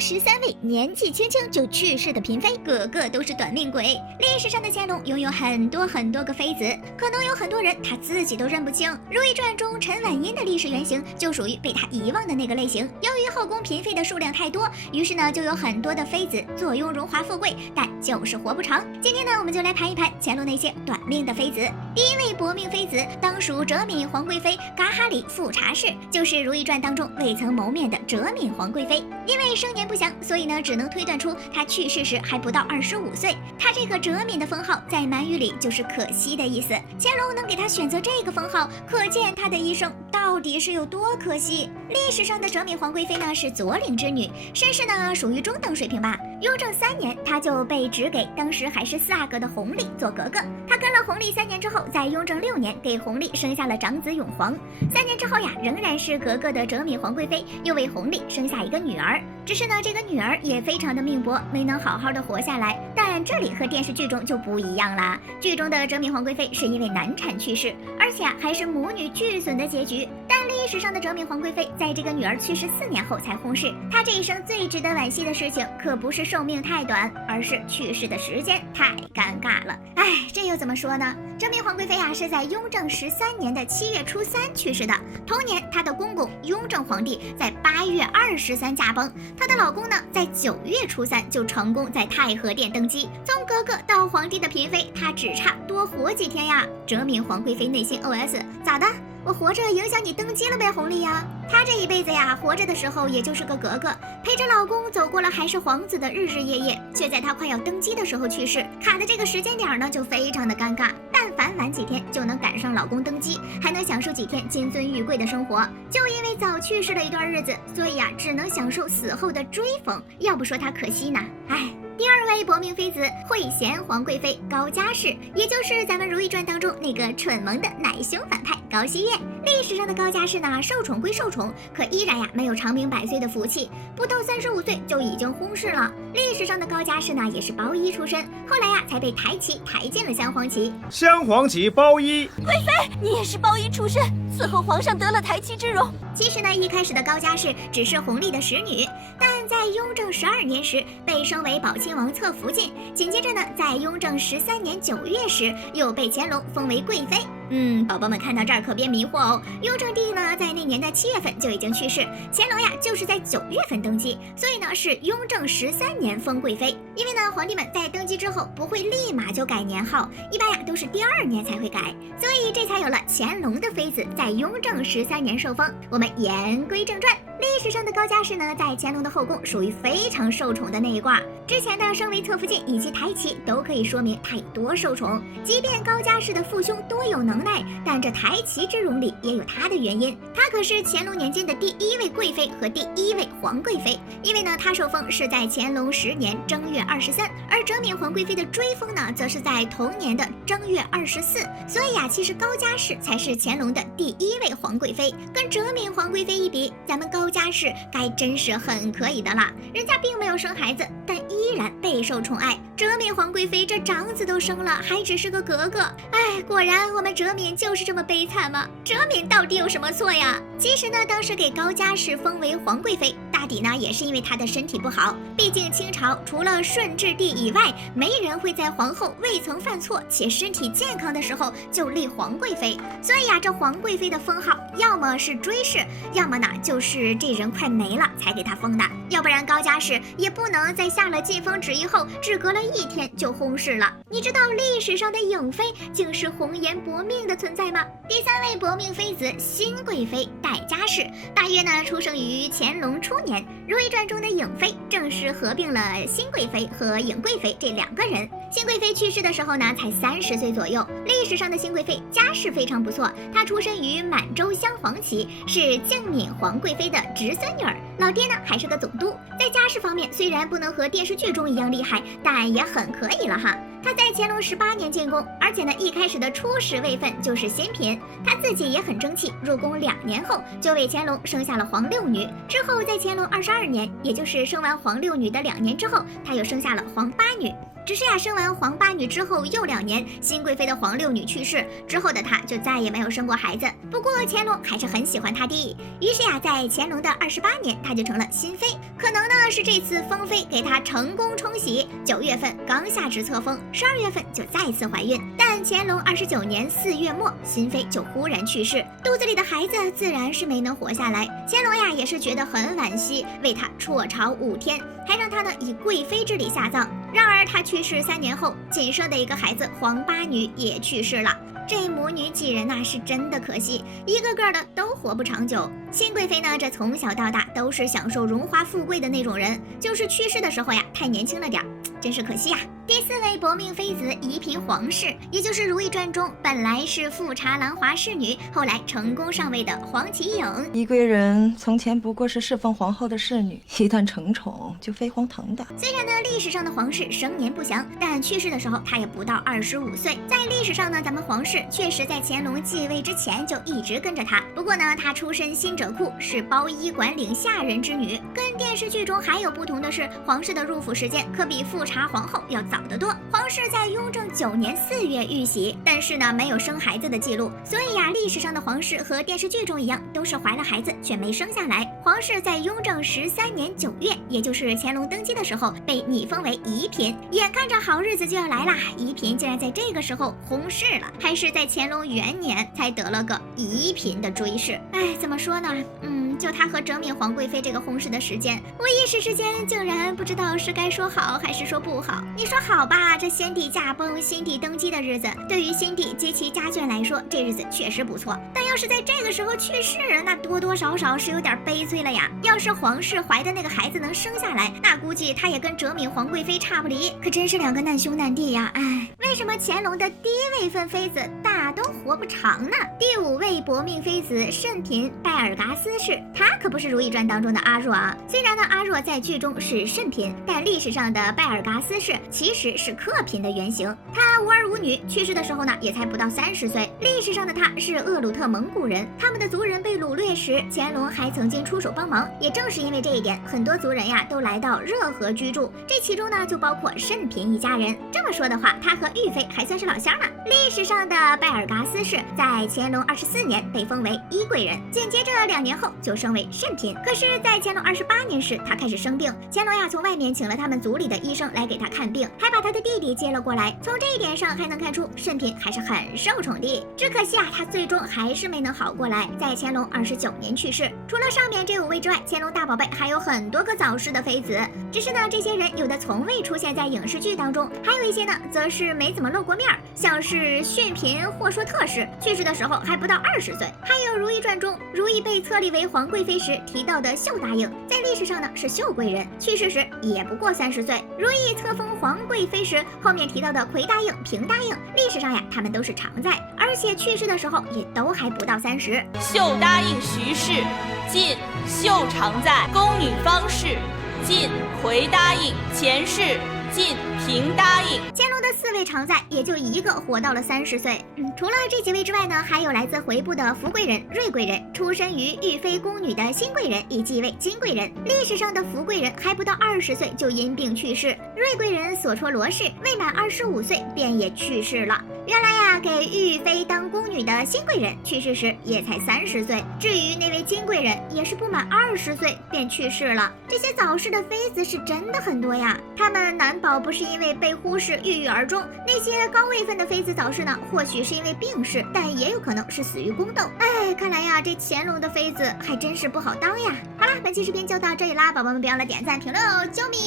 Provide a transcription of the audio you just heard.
13位年纪轻轻就去世的嫔妃，个个都是短命鬼。历史上的乾隆拥有很多个妃子，可能有很多人他自己都认不清。《如懿传》中陈婉英的历史原型就属于被他遗忘的那个类型。由于后宫嫔妃的数量太多，于是呢就有很多的妃子坐拥荣华富贵，但就是活不长。今天呢我们就来盘一盘乾隆那些短命的妃子。第一位薄命妃子当属哲敏皇贵妃噶哈里富察氏，就是《如懿传》当中未曾谋面的哲敏皇贵妃。因为生年不详，所以呢只能推断出她去世时还不到25岁。她这个哲敏的封号在满语里就是可惜的意思。乾隆能给她选择这个封号，可见她的一生到底是有多可惜。历史上的哲敏皇贵妃呢是左领之女，身世呢属于中等水平吧。雍正3年，她就被指给当时还是4阿哥的弘历做格格。她跟了弘历3年之后，在雍正6年给弘历生下了长子永璜。3年之后呀，仍然是格格的哲敏皇贵妃又为弘历生下一个女儿。只是呢，这个女儿也非常的命薄，没能好好的活下来。但这里和电视剧中就不一样啦，剧中的哲敏皇贵妃是因为难产去世，而且还是母女俱损的结局。但历史上的哲敏皇贵妃在这个女儿去世4年后才薨逝。她这一生最值得惋惜的事情，可不是寿命太短，而是去世的时间太尴尬了。哎，这又怎么说呢？哲敏皇贵妃是在雍正13年的7月初3去世的。同年，她的公公雍正皇帝在8月23驾崩，她的老公呢，在9月初3就成功在太和殿登基。从格格到皇帝的嫔妃，她只差多活几天呀。哲敏皇贵妃内心 OS： 咋的？我活着影响你登基了呗，弘历呀！她这一辈子呀，活着的时候也就是个格格，陪着老公走过了还是皇子的日日夜夜，却在她快要登基的时候去世，卡的这个时间点呢就非常的尴尬。但凡晚几天就能赶上老公登基，还能享受几天金尊玉贵的生活。就因为早去世了一段日子，所以只能享受死后的追风。要不说她可惜呢，哎。第二位薄命妃子惠贤皇贵妃高佳氏，也就是咱们《如懿传》当中那个蠢萌的奶凶反派高熹月。历史上的高佳氏呢，受宠归受宠，可依然没有长命百岁的福气，不到35岁就已经薨逝了。历史上的高佳氏呢，也是包衣出身，后来才被抬旗抬进了镶黄旗。镶黄旗包衣，贵妃，你也是包衣出身，伺候皇上得了抬旗之荣。其实呢，一开始的高佳氏只是弘历的使女，但在雍正12年时被升为宝亲王侧福晋，紧接着呢，在雍正13年9月时又被乾隆封为贵妃。宝宝们看到这儿可别迷惑哦。雍正帝呢，在那年的7月份就已经去世，乾隆就是在9月份登基，所以呢是雍正13年封贵妃。因为呢，皇帝们在登基之后不会立马就改年号，一般都是第2年才会改，所以这才有了乾隆的妃子在雍正13年受封。我们言归正传。历史上的高佳氏呢，在乾隆的后宫属于非常受宠的那一挂。之前的升为侧福晋以及抬旗都可以说明她有多受宠。即便高佳氏的父兄多有能耐，但这抬旗之荣里也有她的原因。她可是乾隆年间的第1位贵妃和第1位皇贵妃。因为呢，她受封是在乾隆10年正月23，而哲敏皇贵妃的追封呢，则是在同年的正月24。所以其实高佳氏才是乾隆的第1位皇贵妃。跟哲敏皇贵妃一比，咱们高佳氏该真是很可以的了，人家并没有生孩子，但依然备受宠爱。哲敏皇贵妃这长子都生了，还只是个格格。哎，果然我们哲敏就是这么悲惨吗？哲敏到底有什么错呀？其实呢，当时给高佳氏封为皇贵妃，大抵呢也是因为她的身体不好。毕竟清朝除了顺治帝以外，没人会在皇后未曾犯错且身体健康的时候就立皇贵妃。所以这皇贵妃的封号要么是追谥，要么呢就是这人快没了才给她封的。要不然高佳氏也不能在下了晋封旨意后，只隔了1天就薨逝了。你知道历史上的颖妃竟是红颜薄命的存在吗？第3位薄命妃子新贵妃戴佳氏，大约呢出生于乾隆初年。《如懿传》中的颖妃正是合并了新贵妃和颖贵妃这2个人。新贵妃去世的时候呢，才30岁左右。历史上的新贵妃家世非常不错，她出身于满洲镶黄旗，是静敏皇贵妃的侄孙女儿，老爹呢还是个总督。在家世方面虽然不能和电视剧中一样厉害，但也很可以了哈。她在乾隆18年进宫，而且呢一开始的初始位分就是新嫔。她自己也很争气，入宫2年后就为乾隆生下了皇六女。之后在乾隆22年，也就是生完皇六女的2年之后，她又生下了皇8女。只是呀，生完皇八女之后又2年，新贵妃的皇六女去世之后的她就再也没有生过孩子。不过乾隆还是很喜欢她的，于是呀，在乾隆的28年，她就成了新妃。可能呢是这次封妃给她成功冲喜，9月份刚下旨册封，12月份就再次怀孕。但乾隆29年4月末，新妃就忽然去世，肚子里的孩子自然是没能活下来。乾隆呀也是觉得很惋惜，为她辍朝5天，还让她呢以贵妃之礼下葬。然而她去世3年后，仅生的一个孩子皇八女也去世了。这母女几人呐，是真的可惜，一个个的都活不长久。新贵妃呢，这从小到大都是享受荣华富贵的那种人，就是去世的时候呀，太年轻了点，真是可惜呀。第4位薄命妃子宜嫔皇氏，也就是《如懿传》中本来是富察兰华侍女，后来成功上位的黄启颖。宜贵人从前不过是侍奉皇后的侍女，一旦承宠就飞黄腾达。虽然呢历史上的皇室生年不详，但去世的时候她也不到25岁。在历史上呢，咱们皇室确实在乾隆继位之前就一直跟着他。不过呢，她出身新者库，是包衣管领下人之女。跟电视剧中还有不同的是，皇室的入府时间可比富察皇后要早得多。皇室在雍正9年4月遇袭，但是呢没有生孩子的记录，所以呀，历史上的皇室和电视剧中一样，都是怀了孩子却没生下来。皇室在雍正13年9月，也就是乾隆登基的时候，被拟封为宜嫔。眼看着好日子就要来啦，宜嫔竟然在这个时候薨逝了，还是在乾隆元年才得了个宜嫔的追谥。哎，怎么说呢？就她和哲敏皇贵妃这个薨逝的时间，我一时之间竟然不知道是该说好还是说不好。你说好吧，这先帝驾崩、新帝登基的日子，对于新帝及其家眷来说，这日子确实不错。但要是在这个时候去世，那多多少少是有点悲催了呀。要是皇室怀的那个孩子能生下来，那估计他也跟哲敏皇贵妃差不离，可真是2个难兄难弟呀！哎，为什么乾隆的第1位分妃子大都活不长呢？第5位薄命妃子慎嫔拜尔嘎斯氏，她可不是《如懿传》当中的阿若啊。虽然呢阿若在剧中是慎嫔，但历史上的拜尔嘎斯氏其实是克嫔的原型。她无儿无女，去世的时候呢也才不到30岁。历史上的她是厄鲁特蒙古人，他们的族人被掳掠时，乾隆还曾经出手帮忙。也正是因为这一点，很多族人呀都来到热河居住，这其中呢就包括慎嫔一家人。这么说的话，她和玉妃还算是老乡呢。历史上的拜尔嘎斯氏在乾隆24年被封为依贵人，紧接着2年后就升为慎嫔。可是，在乾隆28年时，她开始生病，乾隆呀从外面请了他们族里的医生来给她看病，还把她的弟弟接了过来。从这一点上还能看出慎嫔还是很受宠的。只可惜啊，她最终还是没能好过来，在乾隆29年去世。除了上面这5位之外，乾隆大宝贝还有很多个早逝的妃子，只是呢，这些人有的从未出现在影视剧当中，还有一些呢，则是没怎么露过面，像是逊嫔或说特氏，去世的时候还不到20岁。还有《如懿传》中，如懿被册立为皇贵妃时提到的秀答应，在历史上呢是秀贵人，去世时也不过30岁。如懿册封皇贵妃时，后面提到的魁答应、平答应，历史上呀他们都是常在，而且去世的时候也都还不到30。秀答应徐氏，晋；秀常在，宫女方氏，晋；魁答应钱氏，晋；平答应。乾隆的4位常在，也就1个活到了30岁。除了这几位之外呢，还有来自回部的福贵人、瑞贵人，出身于玉妃宫女的新贵人，以及一位金贵人。历史上的福贵人还不到20岁就因病去世，瑞贵人索绰罗氏未满25岁便也去世了。原来呀，给玉妃当宫女的新贵人去世时也才30岁，至于那位金贵人也是不满20岁便去世了。这些早逝的妃子是真的很多呀，他们难保不是因为被忽视郁郁而终。那些高位分的妃子早逝呢，或许是因为病逝，但也有可能是死于宫斗。哎，看来呀，这乾隆的妃子还真是不好当呀。好啦，本期视频就到这里啦，宝宝们别忘了点赞、评论哦，啾咪。